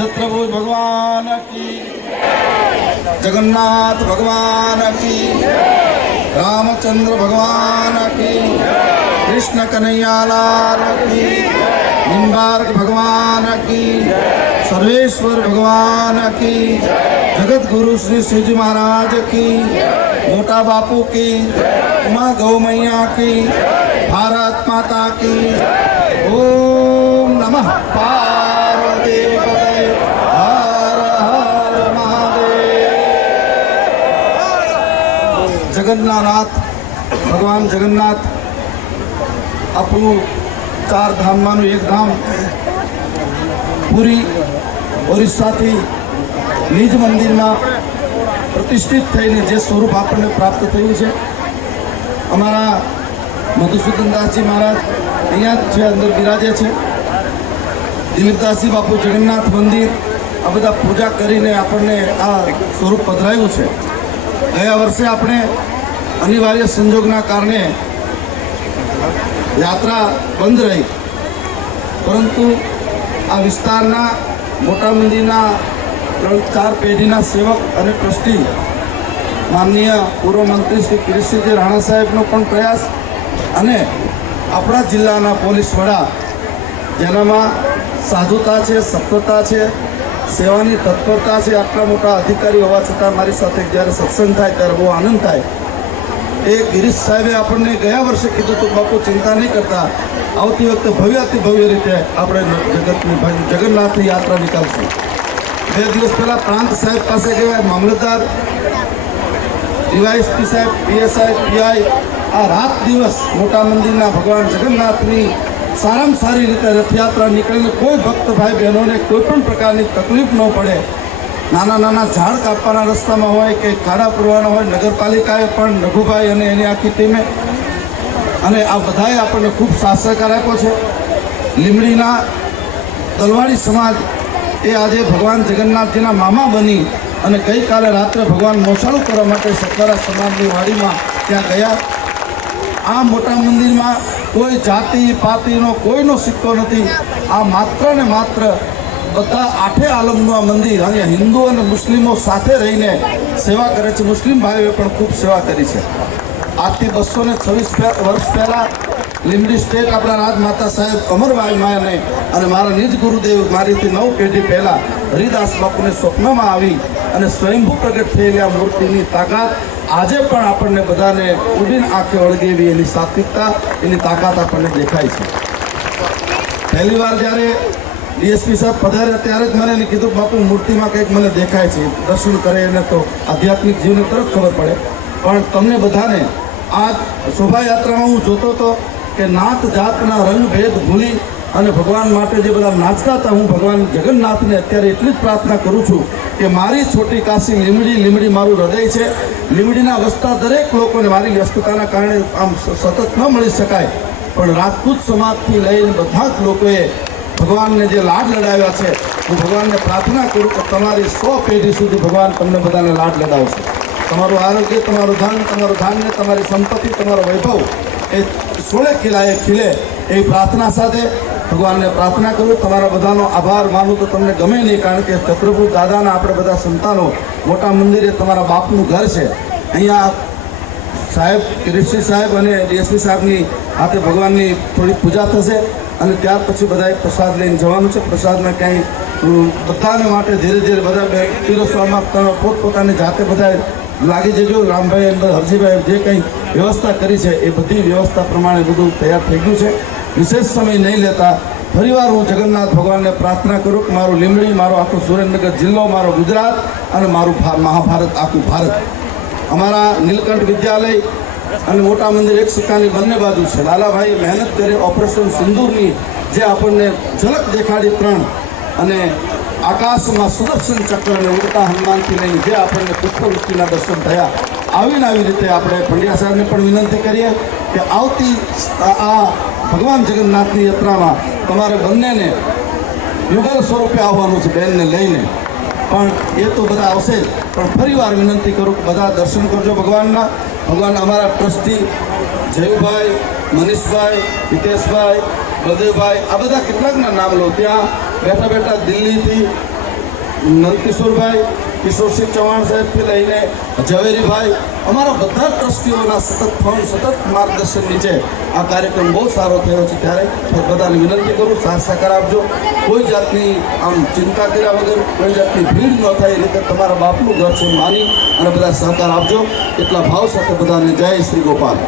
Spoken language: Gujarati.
छत्रभुज भगवान की, जगन्नाथ भगवान की, रामचंद्र भगवान की, कृष्ण कन्हैया लाल की, निम्बार्क भगवान की, सर्वेश्वर भगवान की, जगत गुरु श्री शिवजी महाराज की, मोटा बापू की, उमा गौ मैया की, भारत माता की। ओम नमः पार्वती पतये, हर हर महादेव। जगन्नाथ भगवान जगन्नाथ આપણું ચાર ધામમાંનું એક ધામ પૂરી ઓરિસ્સાથી નિજ મંદિરમાં પ્રતિષ્ઠિત થઈને જે સ્વરૂપ આપણને પ્રાપ્ત થયું છે, અમારા મધુસૂદનદાસજી મહારાજ અહીંયા જ છે, અંદર બિરાજે છે. દિલીપદાસજી બાપુ જગન્નાથ મંદિર આ બધા પૂજા કરીને આપણને આ સ્વરૂપ પધરાયું છે. ગયા વર્ષે આપણે અનિવાર્ય સંજોગના કારણે યાત્રા બંધ રહી, પરંતુ આ વિસ્તારના મોટા મંદિરના 3-4 પેઢીના સેવક અને ટ્રસ્ટી માનનીય પૂર્વ મંત્રી શ્રી કિરીટસિંહજી રાણા સાહેબનો પણ પ્રયાસ અને આપણા જિલ્લાના પોલીસ વડા, જેનામાં સાધુતા છે, સત્વતા છે, સેવાની તત્પરતા છે, આટલા મોટા અધિકારી હોવા છતાં મારી સાથે જ્યારે સત્સંગ થાય ત્યારે બહુ આનંદ થાય. એ ગિરીશ સાહેબે આપણને ગયા વર્ષે કીધું હતું, બાપુ ચિંતા નહીં કરતા, આવતી વખતે ભવ્યાતિ ભવ્ય રીતે આપણે જગન્નાથની યાત્રા નીકળશું. 2 દિવસ પહેલાં પ્રાંત સાહેબ પાસે ગયા, મામલતદાર, ડીવાયએસપી સાહેબ, પીએસઆઈ, પીઆઈ આ રાત દિવસ મોટા મંદિરના ભગવાન જગન્નાથની સારામાં સારી રીતે રથયાત્રા નીકળીને કોઈ ભક્ત ભાઈ બહેનોને કોઈ પણ પ્રકારની તકલીફ ન પડે. નાના નાના ઝાડ કાપવાના રસ્તામાં હોય કે ખાડા પૂરવાના હોય, નગરપાલિકાએ પણ નભુભાઈ અને એની આખી ટીમે અને આ બધાએ આપણને ખૂબ સાથ સહકાર આપ્યો છે. લીમડીના તલવાડી સમાજ એ આજે ભગવાન જગન્નાથજીના મામા બની અને ગઈકાલે રાત્રે ભગવાન મોસાળું કરવા માટે સત્તારા સમાજની વાડીમાં ત્યાં ગયા. આ મોટા મંદિરમાં કોઈ જાતિ પાતિનો કોઈનો સિક્કો નથી. આ માત્ર ને માત્ર બધા 8 આલમનું આ મંદિર, અહીંયા હિન્દુ અને મુસ્લિમો સાથે રહીને સેવા કરે છે. મુસ્લિમ ભાઈઓએ પણ ખૂબ સેવા કરી છે. આજથી 226 વર્ષ પહેલાં લીમડી સ્ટેટ આપણા રાજમાતા સાહેબ અમરભાઈ માયાને અને મારા નિજ ગુરુદેવ મારીથી 9 પેઢી પહેલાં હરિદાસ બાપુને સ્વપ્નમાં આવી અને સ્વયંભૂ પ્રગટ થયેલી આ મૂર્તિની તાકાત આજે પણ આપણને બધાને ઉડીને આંખે વળગેવી એની સાત્વિકતા, એની તાકાત આપણને દેખાય છે. પહેલી વાર જ્યારે ડીએસપી સાહેબ પધાર્યા ત્યારે જ મને કીધું, બાપુ મૂર્તિમાં કંઈક મને દેખાય છે. દર્શન કરે એને તો આધ્યાત્મિક જીવને તરત ખબર પડે. પણ તમને બધાને આ શોભાયાત્રામાં હું જોતો હતો કે નાત જાતના રંગભેદ ભૂલી અને ભગવાન માટે જે બધા નાચતા હતા, હું ભગવાન જગન્નાથને અત્યારે એટલી જ પ્રાર્થના કરું છું કે મારી છોટી કાશી લીમડી મારું હૃદય છે. લીમડીના વસતા દરેક લોકોને મારી વ્યસ્તતાના કારણે આમ સતત ન મળી શકાય, પણ રાજપૂત સમાજથી લઈને બધા જ લોકોએ ભગવાનને જે લાડ લડાવ્યા છે, હું ભગવાનને પ્રાર્થના કરું કે તમારી 100 પેઢી સુધી ભગવાન તમને બધાને લાડ લડાવશે. તમારું આરોગ્ય, તમારું ધન, તમારું ધાન્ય, તમારી સંપત્તિ, તમારો વૈભવ એ 16 ખીલાએ ખીલે એ પ્રાર્થના સાથે ભગવાનને પ્રાર્થના કરું. તમારા બધાનો આભાર માનું તો તમને ગમે નહીં, કારણ કે છત્રપુર દાદાના આપણે બધા સંતાનો, મોટા મંદિરે તમારા બાપનું ઘર છે. અહીંયા સાહેબ કિરીટસિંહ સાહેબ અને ડીએસપી સાહેબની હાથે ભગવાનની થોડી પૂજા થશે અને ત્યાર પછી બધાએ પ્રસાદ લઈને જવાનું છે. પ્રસાદમાં ક્યાંય બધાને માટે ધીરે ધીરે બધા પીરસવામાં તમે પોતપોતાની જાતે બધા લાગી જજો. રામભાઈ અને હરજીભાઈ જે કંઈ વ્યવસ્થા કરી છે એ બધી વ્યવસ્થા પ્રમાણે બધું તૈયાર થઈ ગયું છે. વિશેષ સમય નહીં લેતા ફરીવાર હું જગન્નાથ ભગવાનને પ્રાર્થના કરું કે મારું લીમડી, મારો આખો સુરેન્દ્રનગર જિલ્લો, મારો ગુજરાત અને મારું મહાભારત, આખું ભારત. અમારા નીલકંઠ વિદ્યાલય અને મોટા મંદિર એક સિક્કાની બંને બાજુ છે. લાલાભાઈ મહેનત કરી ઓપરેશન સિંદૂરની જે આપણને ઝલક દેખાડી 3 અને આકાશમાં સુદર્શન ચક્ર અને ઉડતા હનુમાનથી લઈને જે આપણને પુષ્પવૃષ્ટિના દર્શન થયા, આવી રીતે આપણે પંડ્યા સાહેબને પણ વિનંતી કરીએ કે આવતી આ ભગવાન જગન્નાથની યાત્રામાં તમારે બંનેને યુગલ સ્વરૂપે આવવાનું છે, બહેનને લઈને. પણ એ તો બધા આવશે જ, પણ ફરીવાર વિનંતી કરું કે બધા દર્શન કરજો ભગવાનના. ભગવાન અમારા ટ્રસ્ટી જયુભાઈ, મનીષભાઈ, હિતેશભાઈ, બલદેવભાઈ, આ બધા કેટલાકના નામ લો. ત્યાં બેઠા દિલ્હીથી નંદકિશોરભાઈ, કિશોરસિંહ ચૌહાણ સાહેબથી લઈને ઝવેરીભાઈ, અમારા બધા ટ્રસ્ટીઓના સતત ફોન, સતત માર્ગદર્શન નીચે આ કાર્યક્રમ બહુ સારો થયો છે. ત્યારે બધાને વિનંતી કરું, સાથ સહકાર આપજો. કોઈ જાતની આમ ચિંતા કર્યા વગર, કોઈ જાતની ભીડ ન થાય એ રીતે તમારા બાપનું ઘર છે માની અને બધા સહકાર આપજો. એટલા ભાવ સાથે બધાને જય શ્રી ગોપાલ.